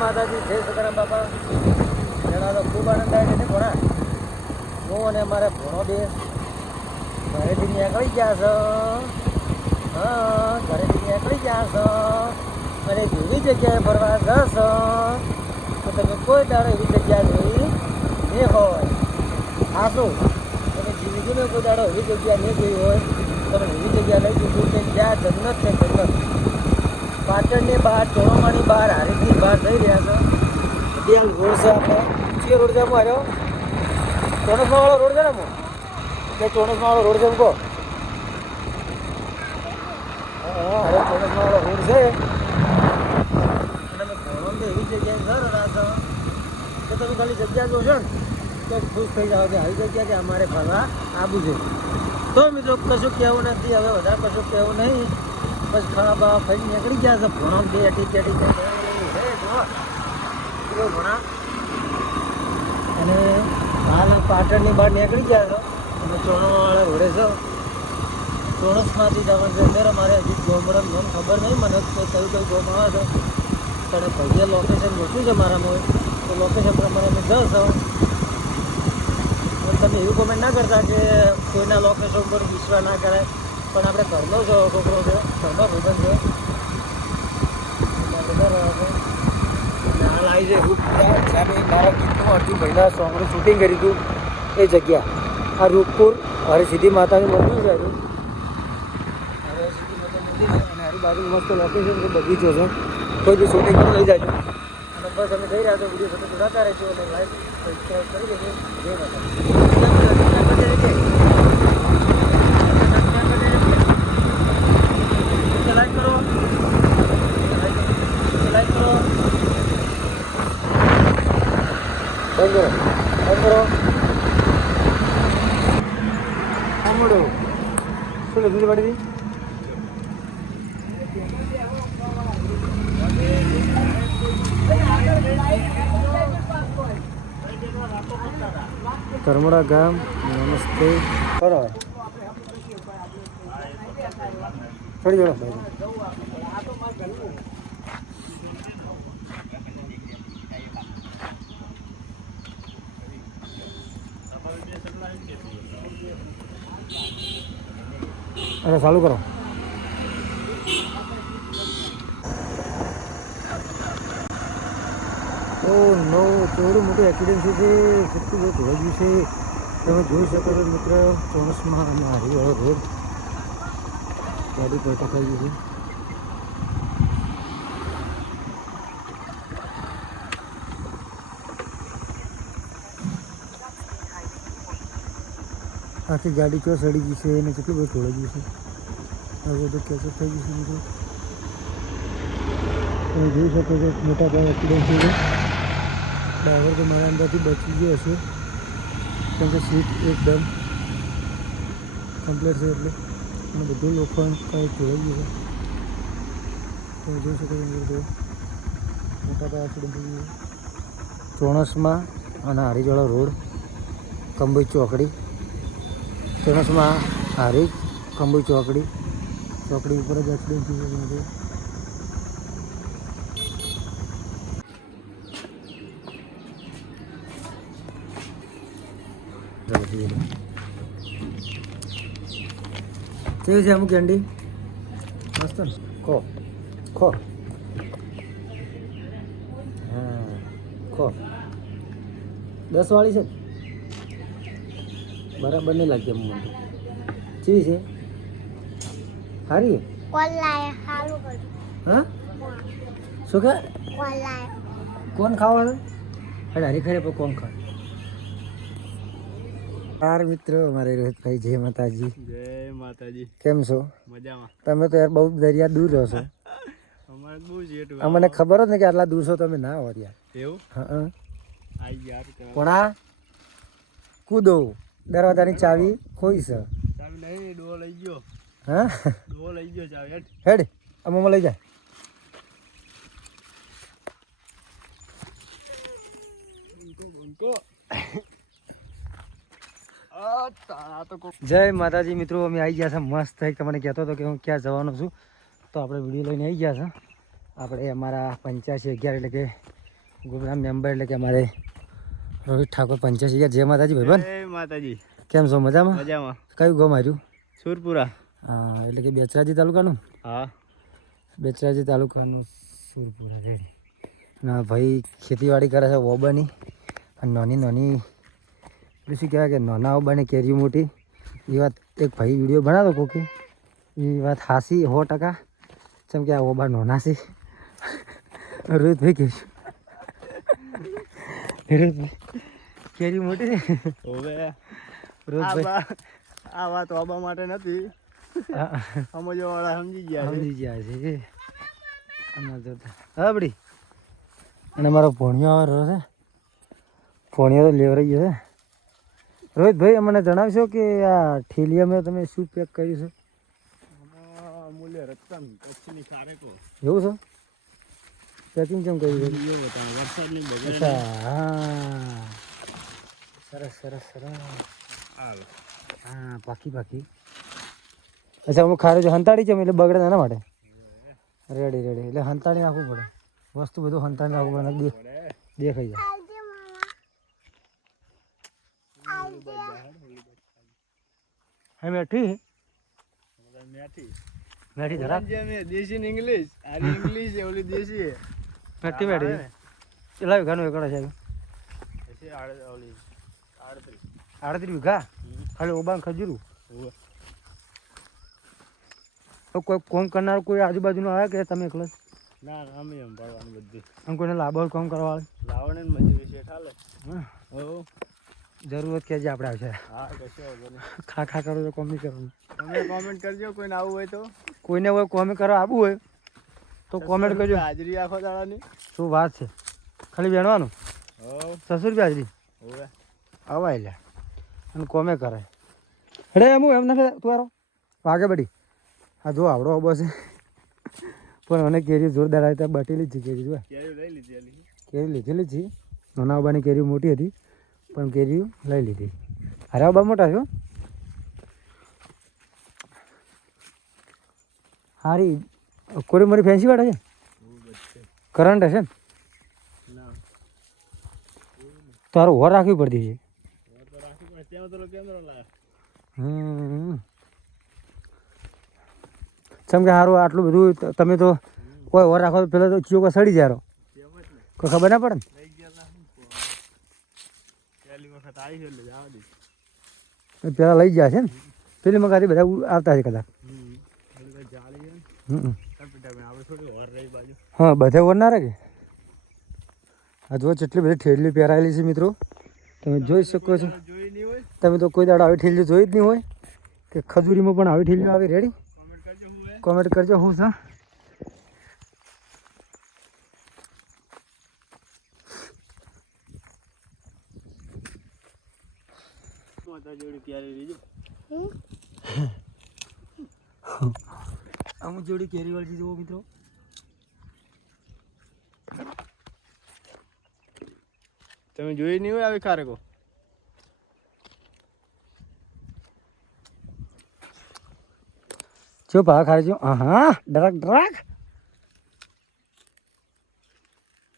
માતાજી, જય સતરામ બાપા. જણા તો ખૂબ આનંદ આવે છે ભણા હું અને અમારા ભણો બે ઘરેથી નીકળી ગયા છો. હા, ઘરેથી નીકળી ગયા છો. અને જેવી જગ્યાએ ફરવા જશો તો તમે કોઈ દાડો એવી જગ્યા જોઈ નહીં હોય. હા, શું? તમે જિંદગીમાં કોઈ દાડો એવી જગ્યા નહીં જોઈ હોય તમે એવી જગ્યા લઈ દીધું કે જ્યાં જન્નત છે જન્નત. પાટણની બહાર ચોમાની બહાર હારીની બહાર થઈ રહ્યા છો. બે રોડ છે આપણે. કયો રોડ છે હું આવ્યો ચોણસમા વાળો રોડ છે ને હું કે ચોણસમાવાળો રોડ છે એમ કહો. હા હવે ચોણસમાવાળો રોડ છે. એવી જગ્યાએ રહ્યા છો કે તમે ખાલી જગ્યા જોશો ને, તો ખુશ થઈ જાઓ કે આવી જગ્યા કે અમારે ફરવા આવવું છે. તો મિત્રો કશું કહેવું નથી, હવે વધારે કશું કહેવું નહીં. બસ ખાવા બાવા ફરી નીકળી ગયા છે. ભણો બે અટી ચટી ભણા અને હાલ પાટણની બહાર નીકળી ગયા છો. અને ચોણવાળા ઘોડે છો. ચોણસમાંથી જવાનું છે. અંદર અમારે હજી ગોમરમ નામ ખબર નહીં. મને તો કયું કયું ગોમ આવે છે. પણ ભાઈએ લોકેશન ગોઠવ્યું છે મારામાં તો લોકેશન પ્રમાણે અમે જશો. તમે એવું કોમેન્ટ ના કરતા કે કોઈના લોકેશન ઉપર વિશ્વાસ ના કરાય. પણ આપણે ઘરનો છો છોકરો છે, ઘરનો ભૂગન છે. અને આવી છે મારા ગીતનું મહિના સોંગનું શૂટિંગ કર્યું હતું એ જગ્યા. આ રૂપપુર હરસિદ્ધિ માતાનું મંદિર છે હજુ. અને હારી બાજુ મસ્ત લોકેશન બગીચો છે કોઈ બી શૂટિંગ પણ લઈ જાય અને બસ અમે જઈ રહ્યા છો વીડિયો સાથે જોડાતા રહેજો અને લાઈવ કરી દેજો. જય માતા લાઈક કરો લાઈક કરો બંધ કરો બંધ કરો આમડો શું લીધું પાડી કરમડા ગામ નમસ્તે કરો ચડી જોડો અરે ચાલુ કરો. ઓ નો કેવડું મોટું એક્સિડન્ટ છે કેટલું બધું ધોવાઈ છે. તમે જોઈ શકો છો મિત્ર, ચોરસમાં અને હરિવાળો રોડ ગાડી પર ટકાઈ ગયું છે. આખી ગાડી ક્યાં સડી ગઈ છે અને કેટલું બધું થોડી ગયું છે. આ બધું કેચઅપ થઈ ગયું છે બધું. તમે જોઈ શકો છો, મોટા ભાઈ એક્સિડન્ટ થઈ ગયો ડ્રાઈવર તો મારા અંદરથી બચી ગયો હશે. કેમ કે સીટ એકદમ કમ્પ્લીટ છે એટલે. અને બધું લોકો કાંઈ ધોવાઈ ગયું છે. તમે જોઈ શકો છો મિત્રો મોટા ભાઈ એક્સિડન્ટ થઈ ગયું ચોણસમાં અને હારીજોળા રોડ કંબોઈ ચોકડી. ચોણસમાં હારી કંબોઈ ચોકડી ચોકડી ઉપર જ એક્સિડન્ટ થઈ ગયો છે કેવી છે અમુક કેન્ડી મસ્ત ને ખો ખો હા ખો દસ વાળી છે બરાબર નહીં લાગે મને. કેવી છે? સારી હા? શું કે? કોણ ખાવા છે? અરે હરી ખરે પણ કોણ ખાવ ચાર મિત્રો અમારે રોહિતભાઈ જય માતાજી. જય માતાજી. કેમ છો? મજામાં. તમે તો યાર બહુ દરિયા દૂર રહો છો. મને બહુ ખબર જ ને કે આટલા દૂર છો તમે ના હો યાર. એવું? હા આઈ યાર કે- પણ આ કૂદો. દરવાજાની ચાવી ખોઈ છે. ચાવી નહીં ડોહો લઈ ગયો. હા? ડોહો લઈ ગયો ચાવી હેડ. અમુમ લઈ જાય. જય માતાજી મિત્રો અમે આવી ગયા છે મસ્ત. થઈ તમને કહેતો હતો કે હું ક્યાં જવાનો છું. તો આપણે વીડિયો લઈને આવી ગયા છે. આપણે અમારા પંચ્યાસી અગિયાર એટલે કે ગ્રુપના મેમ્બર એટલે કે અમારે રોહિત ઠાકોર પંચ્યાસી જય માતાજી ભાઈબંધ. જય માતાજી. કેમ છો? મજામાં? મજામાં. કયું ગામ આવ્યું સુરપુરા. હા એટલે કે બેચરાજી તાલુકાનું? હા. બેચરાજી તાલુકાનું સુરપુરા છે. ના ભાઈ ખેતીવાડી કરે છે ઓબાની અને નાની નાની શું કહેવાય કે નાના ઓબાની કેરી મોટી. એ વાત એક ભાઈ વીડિયો બનાવતો કોકે એ વાત હાસી સો ટકા. જેમ કે આ ઓબા નોના છે. રોહિતભાઈ કહેશું કેરી મોટી હવે આ વાત આબા માટે નથી. હા, વાળા સમજી ગયા સમજી ગયા છે આમાં જોતા બડી અને મારો ભોણિયો રહ્યો છે. ભોણિયો તો લેવરાઈ ગયો છે. રોહિતભાઈ અમને જણાવશો કે આ ઠેલિયામાં તમે શું પેક કર્યું છે? અમૂલ્ય રતન કચ્છની એવું છે? પેકિંગ કેમ કર્યું છે એવું બતાવો વરસાદની બગડે અચ્છા હા સરસ સરસ સરસ હાલ હા પાકી પાકી અચ્છા હું ખારે જો હંતાડી છે એટલે બગડે એના માટે રેડી રેડી એટલે હંતાડી નાખવું પડે વસ્તુ બધું હંતાડી નાખવું પડે નકર દે- દેખાઈ જાય આવજે મામા આવજે હે મેઠી મેથી મેઠી ધરા જે મેં દેશી ને ઇંગ્લિશ મેઠી મેઠી લાવી ઘણું એકડો છે. આડત્રીસ. વીઘા? ખાલી ઓબાન ખજૂરું? તો કોઈ કોમ કરનાર કોઈ આજુબાજુનો આવે કે તમે એકલો? ના અમે એમ પાડવાનું બધું. આમ કોઈને લાભો કોમ કરવા લાવણે મજૂરી છે ખાલે હા. જરૂરત કે જે આપણે આવશે. હા કશો ખા ખા કરો તો કોમ કરવાનું. તમે કોમેન્ટ કરજો કોઈને આવું હોય તો. કોઈને હોય કોમે કરવા આવવું હોય. તો કોમેન્ટ કરજો. હાજરી આખો દાડાની. શું વાત છે? ખાલી બેણવાનું હો છસો રૂપિયા હાજરી હોવે. આવાય લે. અને કોમે કરાય. અરે એમ એમ નથી તું આરો. વાગે બડી. આ જો આવડો અબો છે. પણ મને કેરી જોરદાર આવી ત્યાં બટેલી જ છે કેરી જો કેરી લીધી કેરી લીધેલી છે નાના અબાની કેરી મોટી હતી પણ કેરી લઈ લીધી. અરે બા મોટા છો હારી. કોરી મરી ફેન્સી વાળા છે? કરંટ હશે ને? તારું હોર રાખવી પડતી છે ચમ કે સારું આટલું બધું તમે તો કોઈ ઓર રાખો તો પેલા તો ચીઓ સડી જાય કોઈ ખબર ના પડે ને? પેલા લઈ ગયા છે ને? પેલી મગાથી બધા આવતા છે કદાચ. હમ. હા બધે ઓર કે આ જો જેટલી બધી ઠેલી પહેરાયેલી છે મિત્રો. તમે જોઈ શકો છો. જોઈ નહીં હોય? તમે તો કોઈ દાડો આવી ઠેલી જોઈ જ નહીં હોય. કે ખજૂરીમાં પણ આવી ઠેલી આવી રેડી કોમેન્ટ કરજો હું હે. કરજો હું છે અમુક જોડી કેરી વાળી જોવો મિત્રો. તમે જોઈ નહીં હોય આવી ખારેકો જો ભાગ ખાઈ જો. હા ડરક ડરક.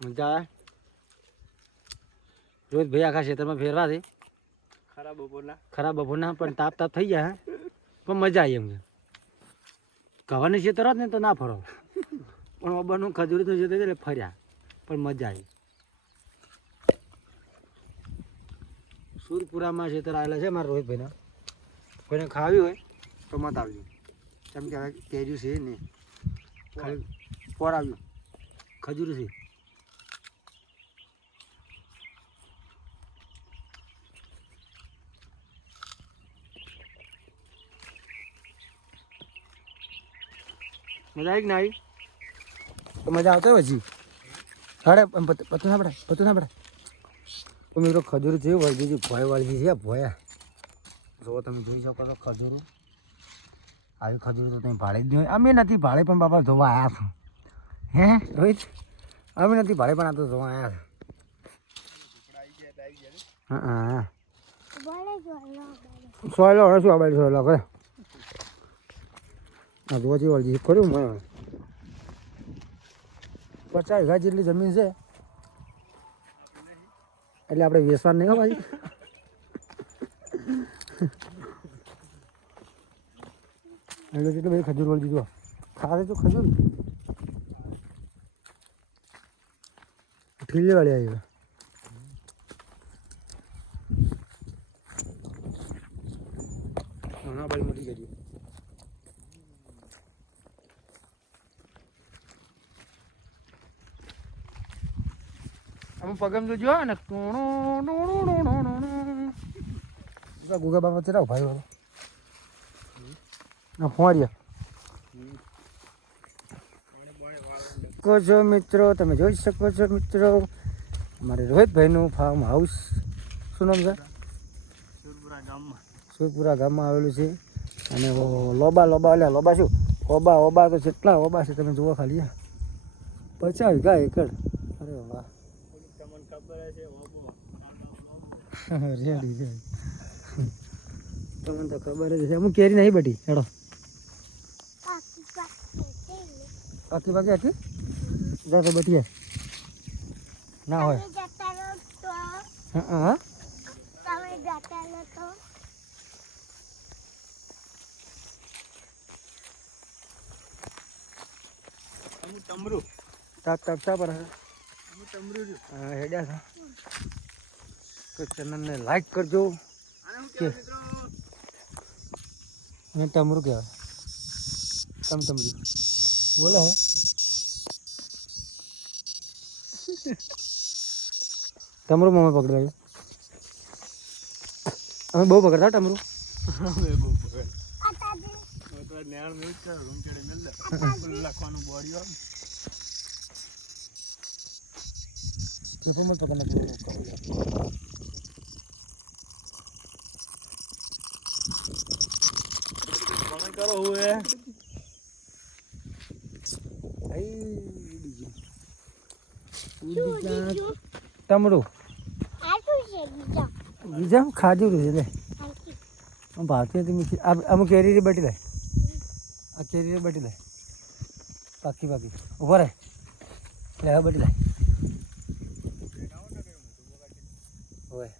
મજા આવે. રોજ ભાઈ આખા ખેતરમાં ફેરવા છે ખરાબ બપોરના. ખરાબ બપોરના પણ તાપ તાપ થઈ જાય હે. પણ મજા આવી એમ કવાની ખેતર હોત ને તો ના ફરો. પણ ઓબાનું ખજૂરી તો જતો એટલે ફર્યા. પણ મજા આવી. સુરપુરામાં ખેતર આવેલા છે મારા રોહિતભાઈના, કોઈને ખાવી હોય તો મત આવજો કેમ કે હવે કેર્યું છે નહીં ખાલી ફોર આવ્યું. ખજૂર છે. મજા આવી કે ના આવી? મજા આવતો હોય હજી? હાડે પતું ના પડાય પતું ના તમે તો મિત્રો ખજૂર છે વળગી છે ભોય વળગી છે ભોયા. જો તમે જોઈ શકો છો ખજૂર. આવી ખજૂર તો તમે ભાડે જ નહીં અમે નથી ભાડે પણ બાપા જોવા આવ્યા છું. હે? રોહિત? અમે નથી ભાડે પણ આ તો જોવા આવ્યા છું. હા હા સોયલો હવે શું આબાડી સોયલો કરે? આ જોવા જેવી વળગી છે મને પચાસ વીઘા જેટલી જમીન છે. એટલે આપણે વેસવાનું નહીં ભાઈ. એટલે કેટલું બધું ખજૂર વળી દીધું. ખાધે તો ખજૂર. ઠીલી વાળી આવી હા ભાઈ, મોટી કરી પગમ તો જો ને ગુગા બાબા ચેરા ભાઈ વાળો. ના ફોરિયા. શકો છો મિત્રો તમે જોઈ શકો છો મિત્રો મારે રોહિતભાઈનું ફાર્મ હાઉસ શું નામ છે? સુરપુરા ગામમાં. સુરપુરા ગામમાં આવેલું છે. અને લોબા લોબા એટલે લોબા શું? ઓબા ઓબા તો કેટલા ઓબા છે તમે જુઓ ખાલી. પચાસ વીઘા એકડ અરે વાહ. ખબર હશે ઓબો રેડી છે. તમને તો ખબર જ છે હું કેરી નહીં બટી હેડો. પાકી પાકી બાકી બાકી હતી જા તો બટીએ ના હોય. તમે જતા રહો તો. હા હા. તમે જતા રહો તો. અમુક ટમરું તાપ તાપ તાપ પર અમુક ટમરું રહ્યું હા હેડ્યા તો ચેનલને લાઈક કરજો. આને શું કહેવાય અને તમ તમરું. બોલે હે. તમરું મમ્મી પકડાયું અમે બહુ પકડતા ટમરું હવે બહુ પકડ નેણ મેં રૂમ ચડે મેલ લખવાનું બોડી આમ પેપરમાં પકડ નાખ્યું તમે કરો હું એ ટમરું આ શું છે બીજા બીજા ખાજું છે, લે. આમ હતી મીઠી. આ કેરી બટી લે. આ કેરી બટી લે. પાકી પાકી. ઊભો લે બટી લાય હોય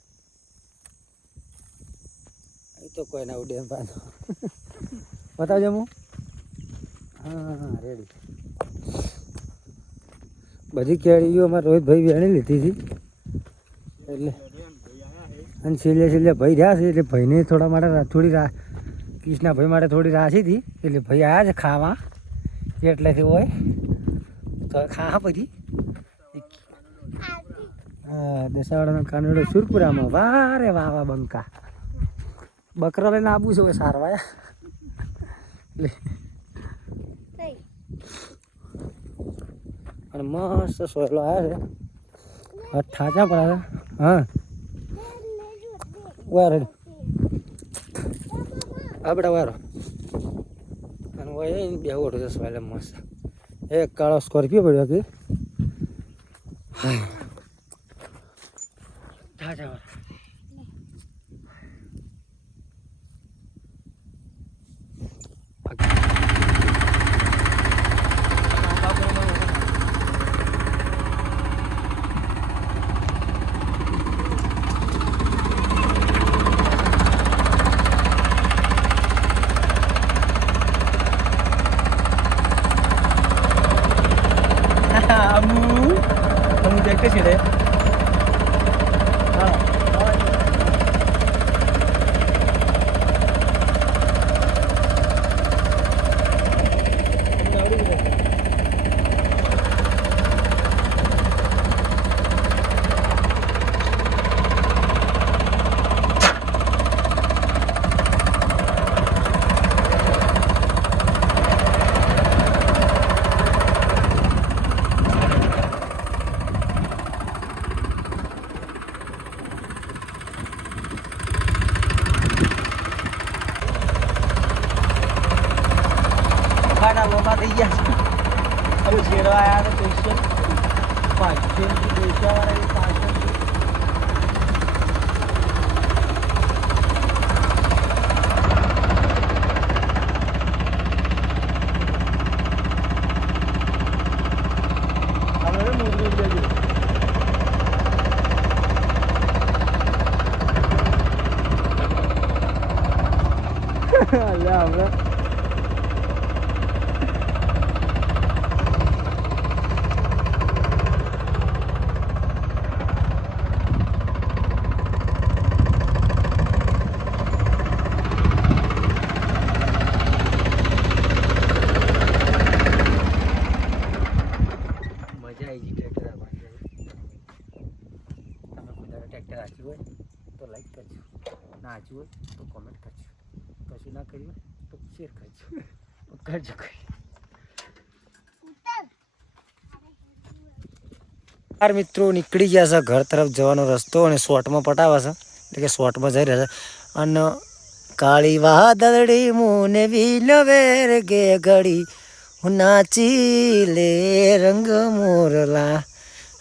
એ તો કોઈ ના ઉડે પાછો બતાવજો હા. હા રેડી બધી કેળીઓ અમારે રોહિતભાઈ વેણી લીધી હતી. એટલે અને છેલ્લે છેલ્લે ભાઈ રહ્યા છે, એટલે ભાઈને થોડા માટે થોડી રા કૃષ્ણા ભાઈ માટે થોડી રાશી હતી, એટલે ભાઈ આવ્યા છે ખાવા. એટલેથી હોય. તો ખા પછી. હા, દશાવાડાનો કાનડો સુરપુરામાં. વાહ રે વાહ વાહ, બંકા. બકરા લઈને આવું છે સારવા અને મસ્ત સોયલો આવ્યો છે. થાચા આવે. હા. વાર આપડે વારો. અને હોય બે ઓઢો છે સોયલે મસ્ત. એક કાળો સ્કોર્પિયો પડ્યો કે હા થાચા વાર અમુ અમુ દેખતે છે રે ખાના લોમા થઈ ગયા છે હવે છેડવા આવ્યા તો સ્પેશિયલ પાછળથી દેશાવાળા પાછળથી હવે મોટું દેજો અલ્યા હમણાં મજા આવી ગઈ ટ્રેક્ટર આપવાની તમે કોઈ દાડો ટ્રેક્ટર હાંચ્યું હોય તો લાઈક કરજો ના હાંચ્યું હોય તો કોમેન્ટ કરજો કશું ના કર્યું હોય તો શેર કરજો કરજો કરી ઉતર ચાર મિત્રો, નીકળી ગયા છે ઘર તરફ જવાનો રસ્તો અને શોર્ટમાં પટાવે છે. એટલે કે શોર્ટમાં જઈ રહ્યા છે. અને કાળી વાદળી મુને વિલવેર ગે ઘડી હું નાચી લે રંગ મોરલા.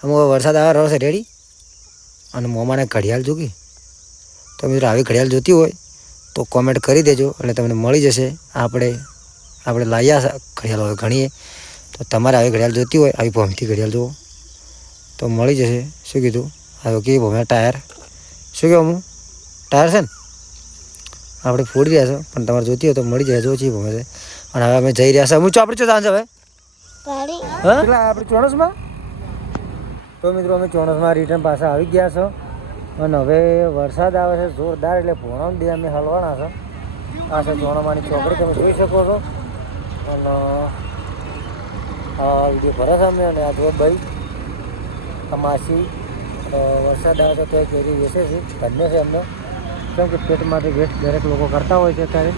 અમુક વરસાદ આવે રહ્યો છે રેડી અને મોમાને ઘડિયાળ જોગી. તો મિત્રો, આવી ઘડિયાળ જોતી હોય તો કોમેન્ટ કરી દેજો એટલે તમને મળી જશે. આપણે આપણે લાવ્યા ઘડિયાળ હવે ઘણીએ તો તમારે આવી ઘડિયાળ જોતી હોય, આવી ભમતી ઘડિયાળ જુઓ. તો મળી જશે. શું કીધું? હવે કે ભમ્યા ટાયર. શું કહેવું હું ટાયર છે ને? આપણે ફોડી રહ્યા છો પણ તમારે જોતી હોય તો મળી જાય જો ચી ભમે છે અને હવે અમે જઈ રહ્યા છે હું આપણે ચો છે હવે? ગાડી. હા? આપણે ચોણસમાં તો મિત્રો અમે ચોણસમાં રિટર્ન પાછા આવી ગયા છો. અને હવે વરસાદ આવે છે જોરદાર એટલે ભોણો દે અમે હલવાના છો. આ છે ચોણામાની ચોકડી તમે જોઈ શકો છો. અને આ વીડિયો ભરે છે અમે અને આ જો ભાઈ. આ માસી અ, વરસાદ આવે છે તો એ કેરી વેચે છે ધન્ય છે એમને કેમ કે પેટ માટે વેટ દરેક લોકો કરતા હોય છે અત્યારે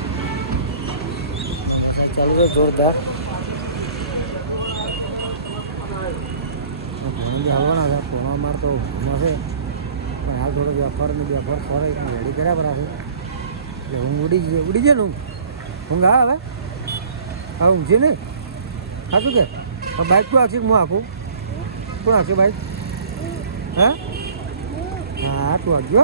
ચાલુ છે જોરદાર ઘણું બી હાલવાના છે પોણા માર તો ઊંઘમાં છે પણ હાલ થોડો વ્યાપાર ને વ્યાપાર ફરે એટલે રેડી કર્યા પર છે એટલે ઊંઘ ઉડી જ ઉડી જાય ને ઊંઘ ઊંઘ આવે હવે હા ઊંઘ છે ને હા શું કે બાઇક તો આખી હું આખું કોણ આખી બાઇક હા હા તું આખજો